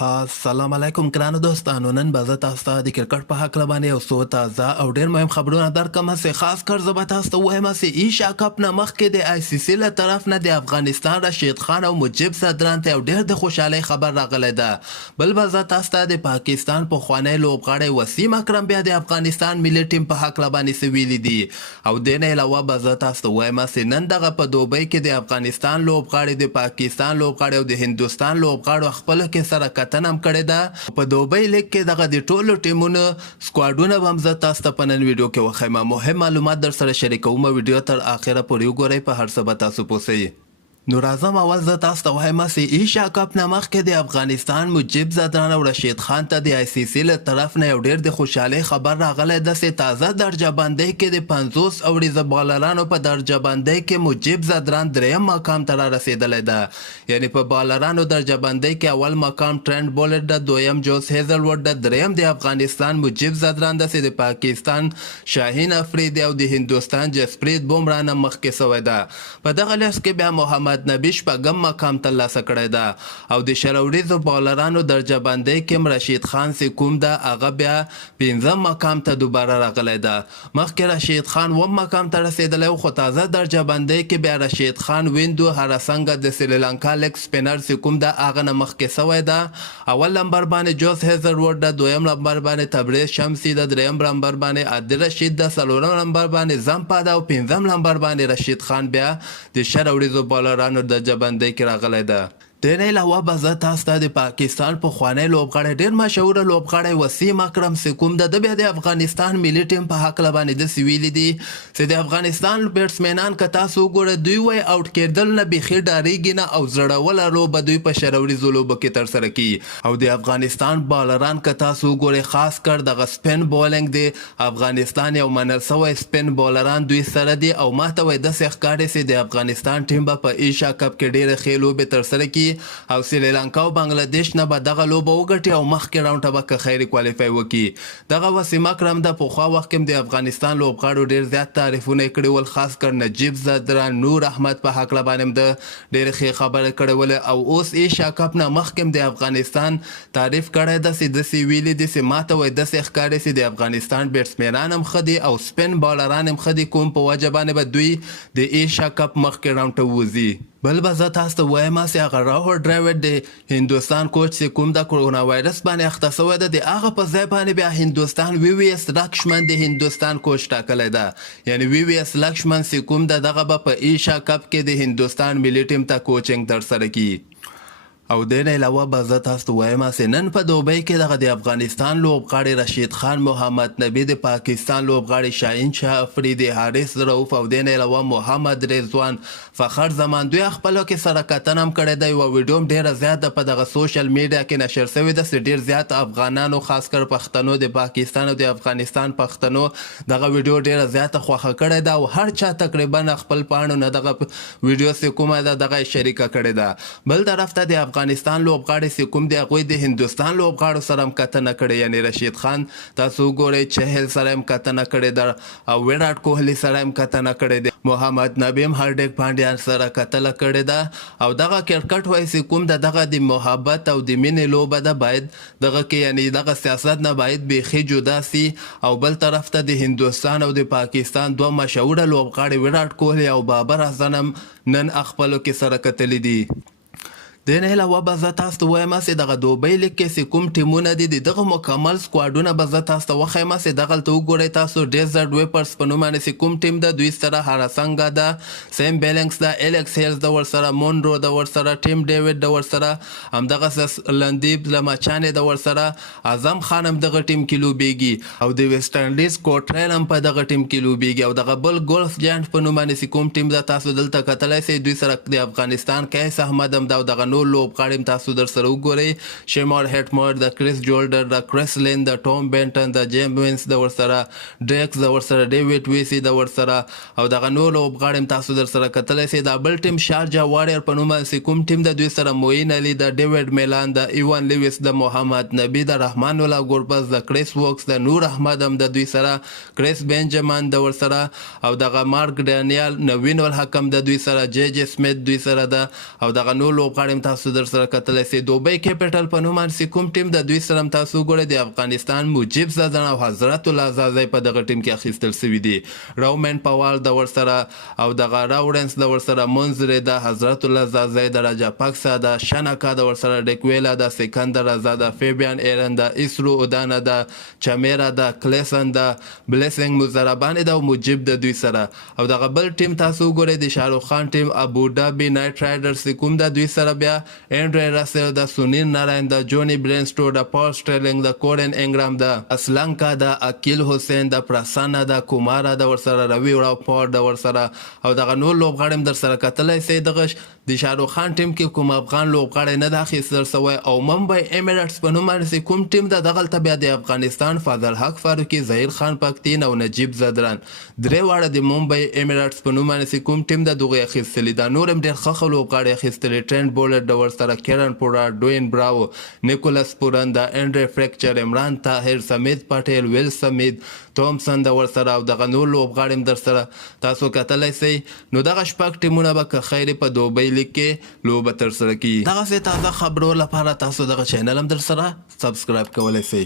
السلام علیکم ګرانو دوستانو. نن به زه تاسو ته د کرکټ په هکله باندې یو څو تازه او ډېر مهم خبرونه درکړم. هسې خاص کر زه به تاسو ته ووایم هسې ایشا کپ نه مخکې د آی سی سي له طرف نه د افغانستان رشید خان او مجیب زدران ته یو ډېر د خوشحالۍ خبر راغلی ده. بل به زه تاسو ته د پاکستان پخوانی لوبغاړی وسیم اکرم بیا د افغانستان ملي ټیم په هکله باندې څه ویلي دي او دې نه علاوه به زه تاسو ته ووایم هسې نن دغه په دوبۍ کې د افغانستان لوبغاړي د پاکستان لوبغاړي او د هندوستان لوبغاړو خپلو کې سره کتنه هم کړې ده. په دوبۍ لیګ کې دغه د ټولو ټیمونو سکواډونه به هم زه تاسو ته په نن ویډیو کې وښیم. مهم معلومات در سره شریکوم. ویډیو تر آخره پورې وګورئ، په هر څه به تاسو پوه سئ. نو راځم اول زه تاسو ته وایم هسې ایشا کپ نه مخکې د افغانستان مجیب زدران او رشید خان ته د آی سی سي له طرف نه یو ډېر د خوشحالۍ خبر راغلی. داسې تازه درجه بندۍ کې د 50 اوریزه بالرانو په درجه بندۍ کې مجیب زدران دریم مقام ته را رسېدلی ده. یعنی په بالرانو درجه بندۍ کې اول مقام ټرنټ بولر ده، دویم جوس هیزلوډ ده، دریم د افغانستان مجیب زدران ده چې د پاکستان شاهین افریدي او د هندوستان جسپریت بومرا نه مخکې سوی ده. په دغه لیست کې بیا محمد نبی شپږم مقام ترلاسه کړی ده او د شروریزو بالرانو درجه بندۍ کې رشید خان چې کوم ده هغه بیا پنځم مقام ته دوباره راغلی ده. مخکې رشید خان اووم مقام ته رسېدلی و، خو تازه درجه بندۍ کې بیا رشید خان ویندو هرسنګه د سریلانکا لیګ سپینر چې کوم ده هغه نه مخکې سوی ده. اول نمبر باندې جوس هیزلوډ ده، دویم نمبر باندې تبریز شمسی ده، دریم نمبر باندې عادل رشید ده، څلورم نمبر باندې زمپا ده او پنځم نمبر باندې رشید خان بیا د شروریزو بالر درجه بندۍ کې راغلی ده. د نه علاوه به زه تاسو ته د پاکستان پخوانی لوبغاړی ډېر مشهوره لوبغاړی وسیم اکرم چې کوم ده د بیا د افغانستان ملي ټیم په هکله باندې داسې ویلي دي چې د افغانستان بیټسمینان که تاسو وګورئ دوی وایي آوټ کېدل نه بیخي ډارېږي نه او زړوله لوبه دوی په شروریزو لوبو کې ترسره کوي. او د افغانستان بالران که تاسو وګورئ خاص کر دغه سپین بولینګ د افغانستان یو منل سوی سپین بالران دوی سره دي او ما ته وایي داسې ښکاري چې د افغانستان ټیم به په ایشا کپ کې ډېرې ښې لوبې ترسره کړي او سریلانکا او بنګلادیش نه به دغه لوبه وګټي او مخکې راونډ ته به که خیري کوالیفای وکړي. دغه وسیم اکرم د پخوا وخت کې د افغانستان لوبغاړو ډېر زیات تعریفونه یې کړي ول، خاص کر نجیب زدران، نور احمد په هکله باندې هم د ډېرې ښې خبرې کړې ولې او اوس ایشا کپ نه مخکې د افغانستان تعریف کړی ده چې داسې ویلي دي چې ما ته وایي داسې ښکاري چې د افغانستان بیټسمینان هم ښه دي او سپین بالران هم ښه دي، کوم په وجه باندې به دوی د ایشا کپ مخکې راونډ ته ووځي. بل به زه تاسو ته وایم چې هغه راهول ډراوډ د هندوستان کوچ چې کوم د کرونا وایرس باندې اخته سوی ده د هغه په ځای باندې بیا هندوستان وی وی اس لکشمن د هندوستان کوچ ټاکلی ده. یعنی وی وی اس لکشمن چې کوم ده دغه به په ایشا کپ کې د هندوستان ملي ټیم ته کوچینګ ترسره کړي. او د نه علاوه به زه تاسو ته وایم چې نن په دوبۍ کې دغه د افغانستان لوبغاړي رشید خان، محمد نبی، د پاکستان لوبغاړي شاهین شاه افریدي، حارث رؤوف او د نه علاوه محمد رضوان، فخر زمان دوی خپلو کې سره کتنه هم کړې ده. یوه ویډیو هم ډېره زیاته په دغه سوشل میډیا کې نشر سوې ده چې ډېر زیات افغانانو خاص کر پښتنو د پاکستان او د افغانستان پښتنو دغه ویډیو ډېره زیاته خوښه کړې ده او هر چا تقریبا خپل پاڼو نه دغه ویډیو چې کومه ده دغه شریکه کړې ده. بل طرف ته د افغانستان لوبغاړي چې کوم دی هغوی د هندوستان لوبغاړو سره هم کتنه کړې، یعنی رشید خان تاسو وګورئ چهل سره هم کتنه کړې ده او ویراټ کوهلي سره هم کتنه کړې ده، محمد نبی هم هارډیک پانډیا سره کتله کړې ده. او دغه کرکټ وایي چې کوم ده دغه د محبت او د مینې لوبه ده، باید دغه کې یعنی دغه سیاست نه باید بیخي جدا سي. او بل طرف ته د هندوستان او د پاکستان دوه مشهوره لوبغاړي ویراټ کوهلي او بابر اعظم هم نن خپلو کې سره کتلي دي. د نه علاوه به زه تاسو ته وایم چې دغه دوبۍ لیګ کې چې کوم ټیمونه دي د دغه مکمل سکواډونه به زه تاسو ته وښیم چې دغلته وګورئ تاسو ډیزرټ ویپرز په نوم باندې چې کوم ټیم ده دوی سره هرسنګه ده، سیم بیلنګس ده، ایلکس هیلز ده ورسره، مونرو ده ورسره، ټیم ډیوډ ده ورسره، همدغه لندیب لمچانې ده ورسره، اعظم خان هم دغه ټیم کې لوبیږي او د ویسټ انډیز کوټریل هم په دغه ټیم کې لوبیږي او دغه بل ګولف جاینټ په نوم باندې چې کوم ټیم ده تاسو دلته کتلی شئ دوی سره د افغانستان قیس احمد هم ده او دغه نور لوبغاړي هم تاسو در سره وګورئ، شیمار هیټمر، د کریس جولډر، د کریس لین، د ټام بینټن، د جیم وینس د ورسره، ډریکس د ورسره، ډیوډ ویسي د ورسره او دغه نور لوبغاړي هم تاسو در سره کتلی شئ. دا بل ټیم شارجه واریر په نوم باندې کوم ټیم د دوی سره موین علي، د ډیوډ میلان، د ایوان لیویس، د محمد نبی، د رحمان الله ګوربز، د کریس ووکس، د نور احمد هم د دوی سره، کریس بنجمن د ورسره او دغه مارک ډانیال، نوین الحکم د دوی سره، جی جی سمیت دوی سره ده او دغه نور لوبغاړي هم تاسو در سره کتلی سئ. دوبۍ کیپټل په نوم باندې کوم ټیم د دوی سره تاسو ګورئ د افغانستان مجیب زدن او حضرت الله زازی په دغه ټیم کې اخیستل سوي دي. رومن پاوال د ورسره او دغه راورنس د ورسره منځري د حضرت الله زازی د راجا پاکسا د شنکا د ورسره ډیکویلا د سکندر رضا د فیبیان ایرن د اسرو اودانه د چمیرا د کلیسن د بلیسنګ مزربان د مجیب د دوی سره. او دغه بل ټیم تاسو ګورئ د شاروخ خان ټیم ابو دابي نایټ رایډرز کوم د دوی سره بیا انډری راسل د سونیل ناراین د جونی برینسټو د پال سټرلینګ د کورن انګرام د اسلانکا د اکیل حسین د پرسانا د کومارا د ورسره روي وړاو پور د ورسره او دغه نور لوبغاړي در سره کتلی سئ. دغه د شاروخ خان ټیم کې کوم افغان لوبغاړی نه د اخیستل سوی او ممبئی ایمیریټس په نوم باندې کوم ټیم د دغلته بیا د افغانستان فاضل حق فاروقي ظهیر خان پختین او نجیب زدران درې واړه د ممبئی ایمیریټس په نوم باندې کوم ټیم د دغه اخیستلی. دا نور هم ډېر ښه لوبغاړي اخیستلی ټرینټ بولر د ورسره کیرن پورار ډوین براو نیکولاس پورن د انډری فریکچر عمران طاهر سمیت پټیل ویل سمیت تومسن د ورسره او دغه نور لوبغاړي هم در سره تاسو کتلی سئ. نو دغه شپږ ټیمونه به که خیر په دوبۍ لیګ کې لوبه ترسره کړي. دغسې تازه خبرو لپاره تاسو دغه چینل هم در سره سبسکرایب کولی سئ.